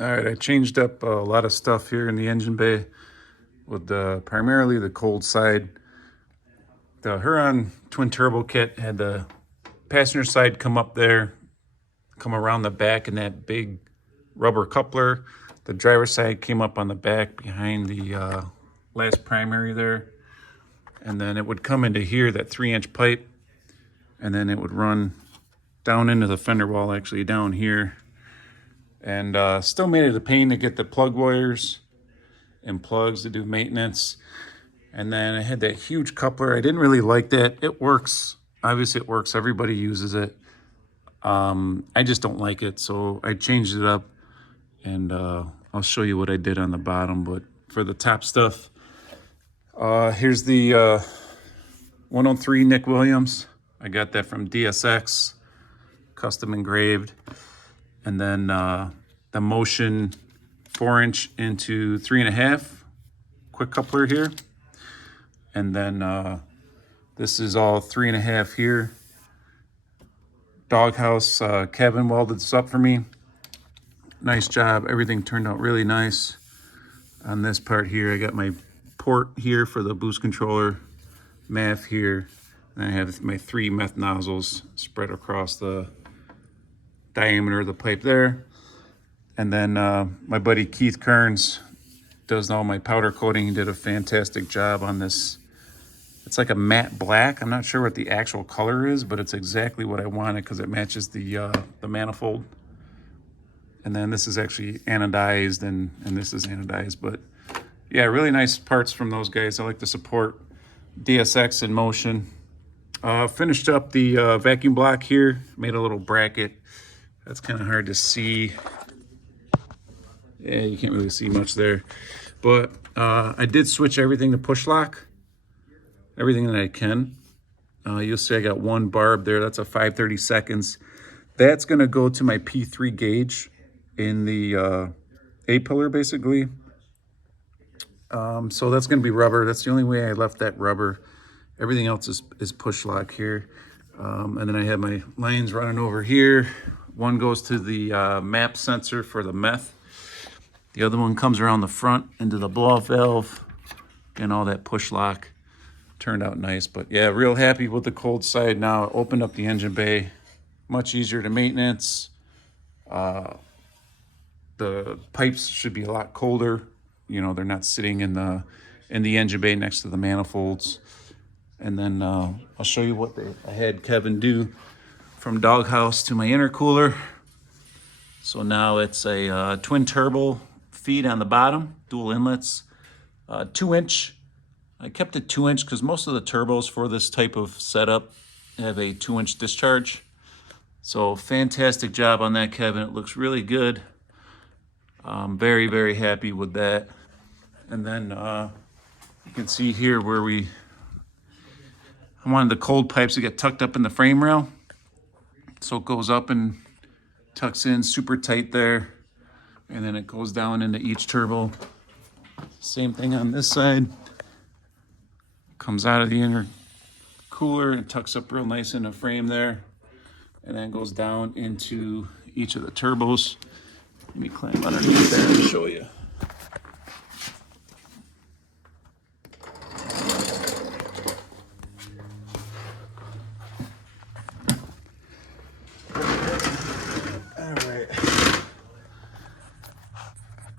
All right, I changed up a lot of stuff here in the engine bay with primarily the cold side. The Huron twin turbo kit had the passenger side come up there, come around the back in that big rubber coupler. The driver's side came up on the back behind the last primary there. And then it would come into here, that 3-inch pipe, and then it would run down into the fender wall, actually down here. And still made it a pain to get the plug wires and plugs to do maintenance. And then I had that huge coupler. I didn't really like that. It works. Obviously it works. Everybody uses it. I just don't like it. So I changed it up, and I'll show you what I did on the bottom. But for the top stuff, here's the 103 Nick Williams. I got that from DSX, custom engraved. And then the Motion 4-inch into 3.5 quick coupler here. And then this is all 3.5 here. Doghouse, Kevin welded this up for me. Nice job. Everything turned out really nice. On this part here, I got my port here for the boost controller, MAF here. And I have my 3 meth nozzles spread across the diameter of the pipe there. And then my buddy Keith Kearns does all my powder coating. He did a fantastic job on this. It's like a matte black. I'm not sure what the actual color is, but it's exactly what I wanted because it matches the manifold. And then this is actually anodized, and this is anodized. But yeah, really nice parts from those guys. I like to support DSX and Motion. Finished up the vacuum block here. Made a little bracket. That's kind of hard to see. Yeah, you can't really see much there. But I did switch everything to push lock. Everything that I can. You'll see I got one barb there. That's a 5/32. That's going to go to my P3 gauge in the A-pillar, basically. So that's going to be rubber. That's the only way I left that rubber. Everything else is push lock here. And then I have my lines running over here. One goes to the map sensor for the meth. The other one comes around the front into the blow-off valve, and all that push lock. Turned out nice. But yeah, real happy with the cold side now. Opened up the engine bay. Much easier to maintenance. The pipes should be a lot colder. You know, they're not sitting in the engine bay next to the manifolds. And then I'll show you what I had Kevin do from doghouse to my intercooler. So now it's a twin turbo feed on the bottom, dual inlets, 2-inch. I kept it 2-inch because most of the turbos for this type of setup have a 2-inch discharge. So fantastic job on that, Kevin. It looks really good. I'm very, very happy with that. And then you can see here where I wanted the cold pipes to get tucked up in the frame rail. So it goes up and tucks in super tight there. And then it goes down into each turbo. Same thing on this side. Comes out of the intercooler and tucks up real nice in the frame there. And then goes down into each of the turbos. Let me climb underneath there and show you.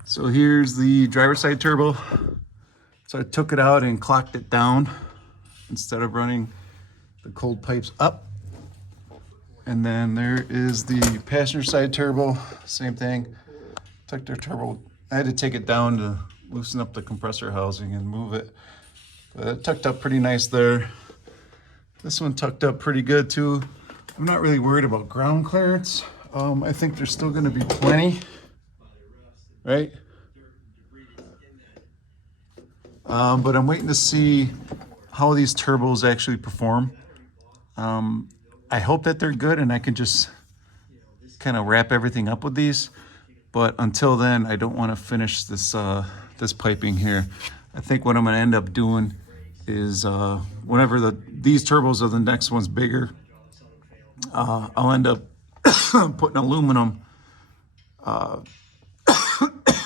So here's the driver's side turbo. So I took it out and clocked it down instead of running the cold pipes up. And then there is the passenger side turbo, same thing. Took their turbo, I had to take it down to loosen up the compressor housing and move it. But it tucked up pretty nice there. This one tucked up pretty good too. I'm not really worried about ground clearance. I think there's still gonna be plenty. Right? But I'm waiting to see how these turbos actually perform. I hope that they're good and I can just kind of wrap everything up with these. But until then, I don't want to finish this this piping here. I think what I'm going to end up doing is whenever these turbos are the next one's bigger, I'll end up putting aluminum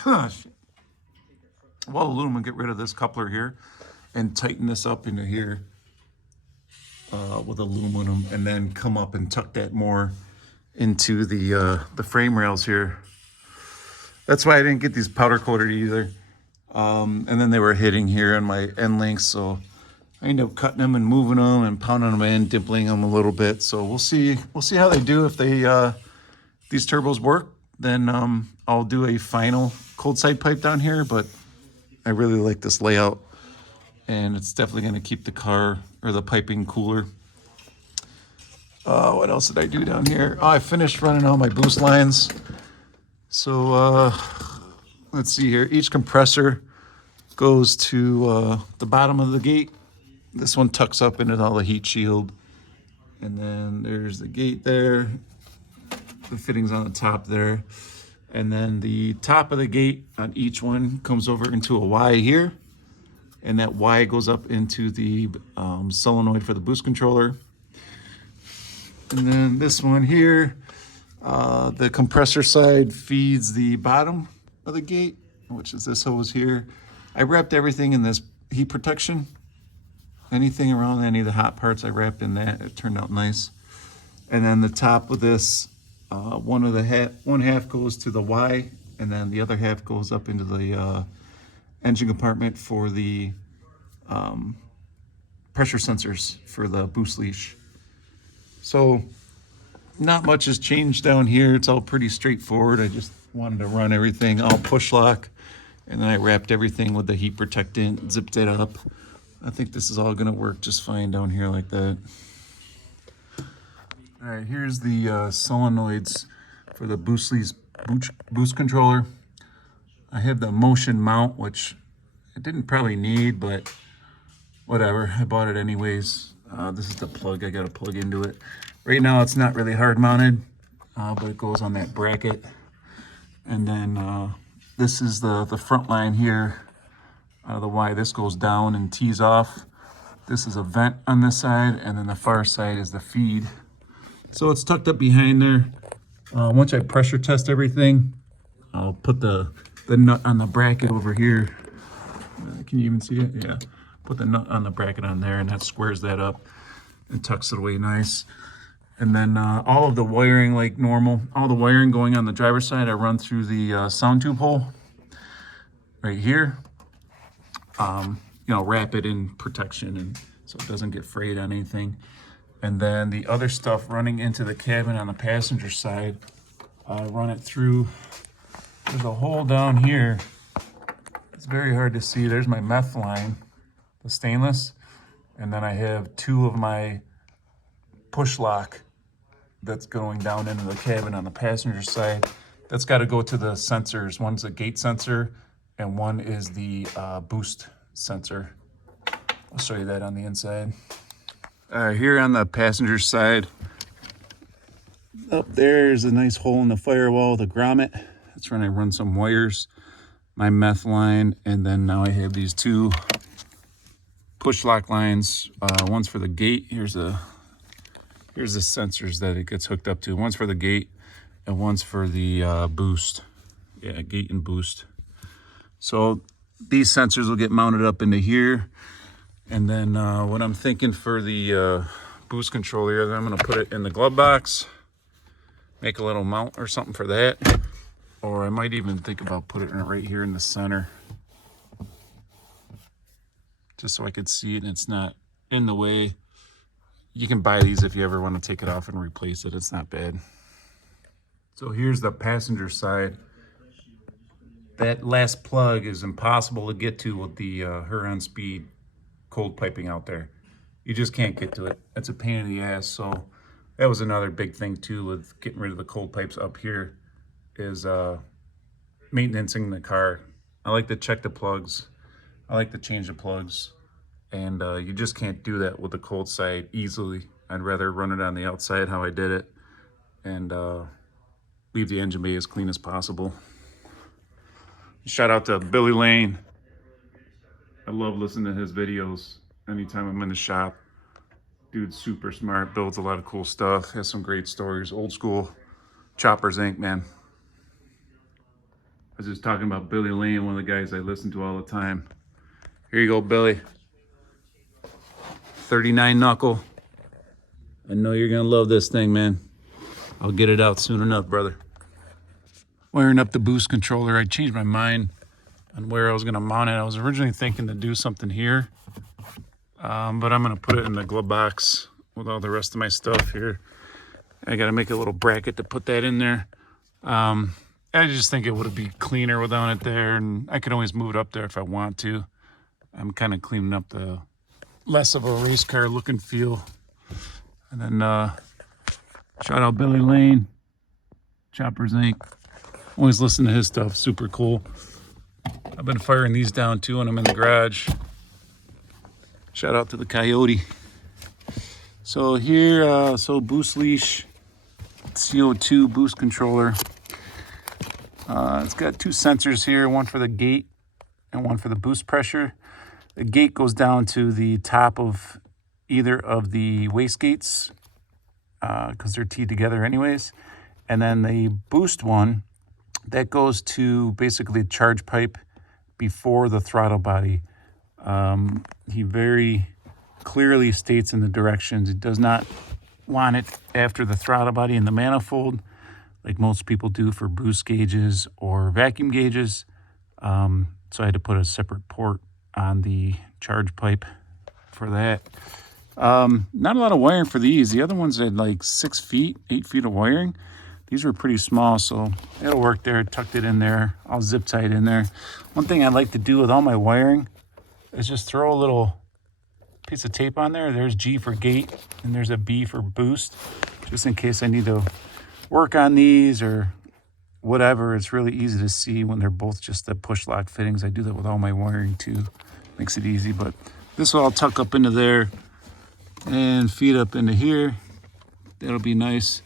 Well, aluminum, get rid of this coupler here and tighten this up into here with aluminum, and then come up and tuck that more into the frame rails here. That's why I didn't get these powder coated either. And then they were hitting here on my end links, so I ended up cutting them and moving them and pounding them in, dimpling them a little bit. So we'll see how they do. If they these turbos work, then I'll do a final cold side pipe down here. But I really like this layout, and it's definitely going to keep the car or the piping cooler. What else did I do down here? Oh, I finished running all my boost lines. So let's see here. Each compressor goes to the bottom of the gate. This one tucks up into all the heat shield. And then there's the gate there. The fittings on the top there. And then the top of the gate on each one comes over into a Y here. And that Y goes up into the solenoid for the boost controller. And then this one here, the compressor side feeds the bottom of the gate, which is this hose here. I wrapped everything in this heat protection. Anything around any of the hot parts, I wrapped in that. It turned out nice. And then the top of this, one half goes to the Y, and then the other half goes up into the engine compartment for the pressure sensors for the boost leash. So not much has changed down here. It's all pretty straightforward. I just wanted to run everything all push lock, and then I wrapped everything with the heat protectant, zipped it up. I think this is all gonna work just fine down here like that. All right, here's the solenoids for the boost controller. I have the motion mount, which I didn't probably need, but whatever, I bought it anyways. This is the plug I gotta plug into it. Right now it's not really hard mounted, but it goes on that bracket. And then this is the front line here. The Y, this goes down and tees off. This is a vent on this side, and then the far side is the feed. So it's tucked up behind there. Once I pressure test everything, I'll put the nut on the bracket over here. Can you even see it? Yeah. Put the nut on the bracket on there, and that squares that up and tucks it away nice. And then all of the wiring, like normal, all the wiring going on the driver's side, I run through the sound tube hole right here. Wrap it in protection, and so it doesn't get frayed on anything. And then the other stuff running into the cabin on the passenger side, I run it through. There's a hole down here. It's very hard to see. There's my meth line, the stainless. And then I have two of my push lock that's going down into the cabin on the passenger side. That's got to go to the sensors. One's a gate sensor, and one is the boost sensor. I'll show you that on the inside. Here on the passenger side, up there's a nice hole in the firewall, the grommet. That's when I run some wires, my meth line, and then now I have these two push lock lines. One's for the gate. Here's the sensors that it gets hooked up to. One's for the gate, and one's for the boost. Yeah, gate and boost. So these sensors will get mounted up into here. And then what I'm thinking for the boost controller is I'm going to put it in the glove box, make a little mount or something for that. Or I might even think about putting it right here in the center, just so I could see it and it's not in the way. You can buy these if you ever want to take it off and replace it. It's not bad. So here's the passenger side. That last plug is impossible to get to with the Huron Speed cold piping out there. You just can't get to it. It's a pain in the ass. So that was another big thing too with getting rid of the cold pipes up here, is maintaining the car. I like to check the plugs. I like to change the plugs. And you just can't do that with the cold side easily. I'd rather run it on the outside how I did it, and leave the engine bay as clean as possible. Shout out to Billy Lane. I love listening to his videos anytime I'm in the shop. Dude's super smart, builds a lot of cool stuff, has some great stories. Old school Choppers Inc., man. was just talking about Billy Lane, one of the guys I listen to all the time. Here you go, Billy. 39 knuckle. I know you're gonna love this thing, man. I'll get it out soon enough, brother. Wiring up the boost controller. I changed my mind on where I was gonna mount it. I was originally thinking to do something here, but I'm gonna put it in the glove box with all the rest of my stuff here. I gotta make a little bracket to put that in there. I just think it would be cleaner without it there, and I could always move it up there if I want to. I'm kind of cleaning up the less of a race car look and feel. And then shout out Billy Lane, Choppers Inc. Always listen to his stuff, super cool. I've been firing these down too when I'm in the garage. Shout out to the Coyote. So here, boost leash, c02 boost controller. It's got two sensors here, one for the gate and one for the boost pressure. The gate goes down to the top of either of the wastegates because they're teed together anyways. And then the boost one, that goes to basically a charge pipe before the throttle body. He very clearly states in the directions, it does not want it after the throttle body in the manifold, like most people do for boost gauges or vacuum gauges. So I had to put a separate port on the charge pipe for that. Not a lot of wiring for these. The other ones had like 6 feet, 8 feet of wiring. These were pretty small, so it'll work there. Tucked it in there. I'll zip tie it in there. One thing I like to do with all my wiring is just throw a little piece of tape on there. There's G for gate, and there's a B for boost, just in case I need to work on these or whatever. It's really easy to see when they're both just the push lock fittings. I do that with all my wiring too. Makes it easy, but this will all tuck up into there and feed up into here. That'll be nice.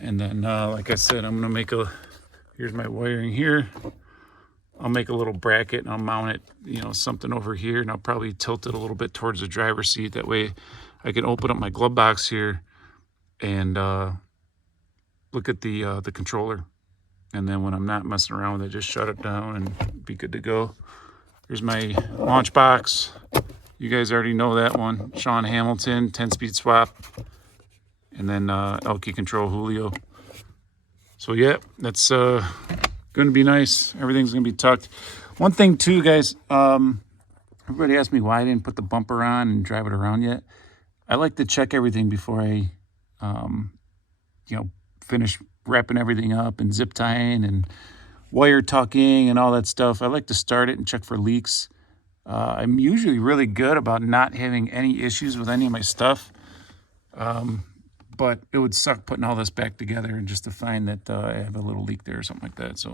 And then, like I said, I'm gonna make here's my wiring here. I'll make a little bracket and I'll mount it, something over here, and I'll probably tilt it a little bit towards the driver's seat. That way I can open up my glove box here and look at the controller. And then when I'm not messing around with it, just shut it down and be good to go. Here's my launch box. You guys already know that one. Sean Hamilton, 10-speed swap. And then Elky Control Julio. So yeah, that's going to be nice. Everything's going to be tucked. One thing too, guys, everybody asked me why I didn't put the bumper on and drive it around yet. I like to check everything before I, finish wrapping everything up and zip tying and wire tucking and all that stuff. I like to start it and check for leaks. I'm usually really good about not having any issues with any of my stuff. But it would suck putting all this back together and just to find that I have a little leak there or something like that. So,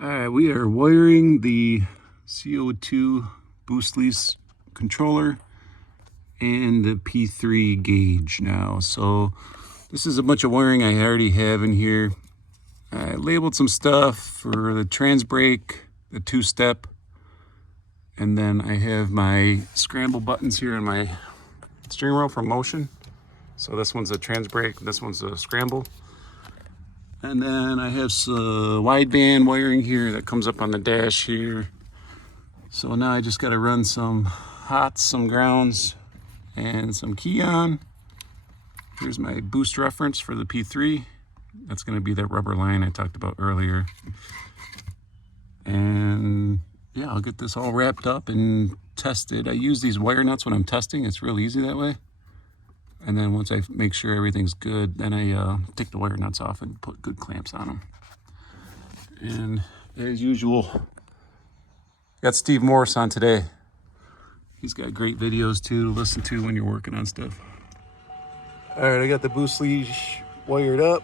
all right, we are wiring the c02 boost leash controller and the P3 gauge now. So this is a bunch of wiring I already have in here. I labeled some stuff for the trans brake, the 2-step, and then I have my scramble buttons here in my steering wheel for motion. So this one's a trans brake, this one's a scramble. And then I have some wideband wiring here that comes up on the dash here. So now I just got to run some hots, some grounds, and some key on. Here's my boost reference for the P3. That's going to be that rubber line I talked about earlier. And yeah, I'll get this all wrapped up and tested. I use these wire nuts when I'm testing. It's real easy that way. And then once I make sure everything's good, then I take the wire nuts off and put good clamps on them. And as usual, got Steve Morris on today. He's got great videos too to listen to when you're working on stuff. All right, I got the boost leash wired up.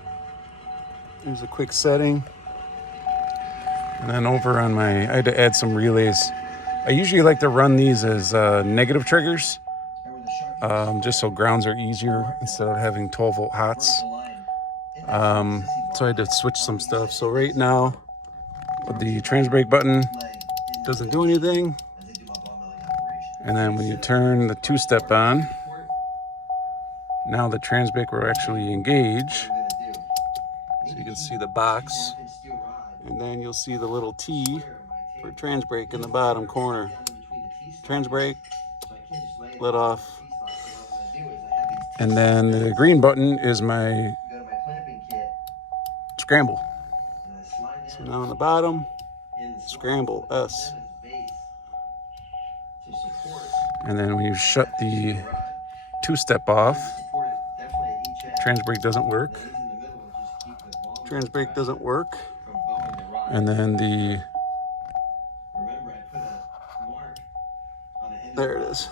There's a quick setting. And then over on I had to add some relays. I usually like to run these as negative triggers, just so grounds are easier instead of having 12-volt hots. So I had to switch some stuff. So right now, with the trans brake button, doesn't do anything. And then when you turn the 2-step on, now the trans brake will actually engage. So you can see the box. And And then you'll see the little T for trans brake in the bottom corner. Trans brake, let off. And then the green button is my scramble. So now on the bottom, scramble S. And then when you shut the two-step off, trans brake doesn't work. Trans brake doesn't work. And then there it is.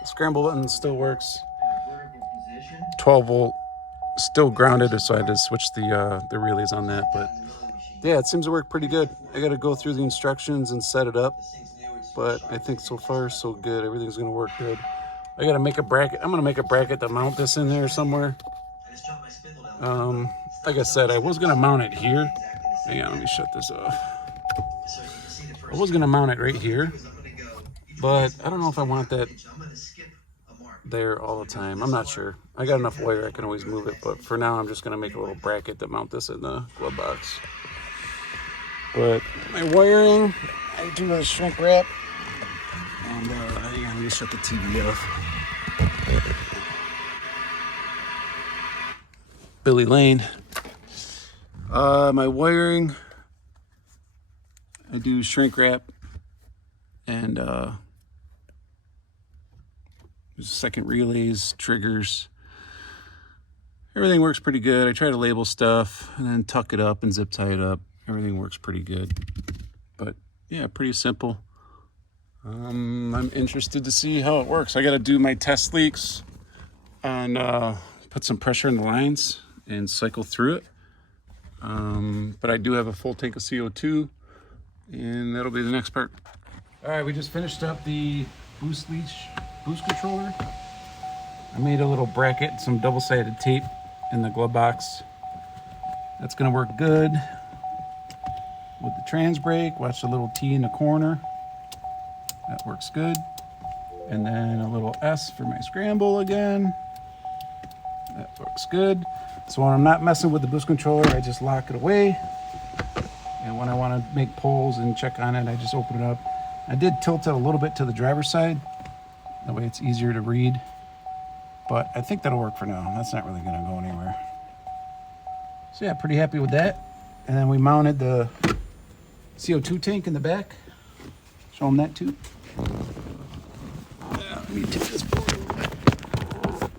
The scramble button still works. 12 volt, still grounded, so I had to switch the relays on that. But yeah, it seems to work pretty good. I got to go through the instructions and set it up, but I think so far so good. Everything's gonna work good. I gotta make a bracket. I'm gonna make a bracket to mount this in there somewhere. Like I said, I was gonna mount it here. Hang on, let me shut this off. I was gonna mount it right here, but I don't know if I want that there all the time. I'm not sure. I got enough wire, I can always move it, but for now I'm just gonna make a little bracket to mount this in the glove box. But my wiring, I do a shrink wrap, and hang on, let me shut the TV off. Billy Lane. My wiring, I do shrink wrap, and there's second relays, triggers. Everything works pretty good. I try to label stuff and then tuck it up and zip tie it up. Everything works pretty good. But yeah, pretty simple. I'm interested to see how it works. I got to do my test leaks and put some pressure in the lines and cycle through it. But I do have a full tank of CO2, and that'll be the next part. All right, we just finished up the boost leash boost controller. I made a little bracket, some double-sided tape in the glove box. That's gonna work good with the trans brake. Watch the little T in the corner. That works good. And then a little S for my scramble again. That works good. So when I'm not messing with the boost controller, I just lock it away. And when I want to make polls and check on it, I just open it up. I did tilt it a little bit to the driver's side. That way it's easier to read. But I think that'll work for now. That's not really going to go anywhere. So yeah, pretty happy with that. And then we mounted the CO2 tank in the back. Show them that too. Let me tip this forward a little bit.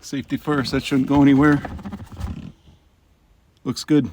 Safety first, that shouldn't go anywhere. Looks good.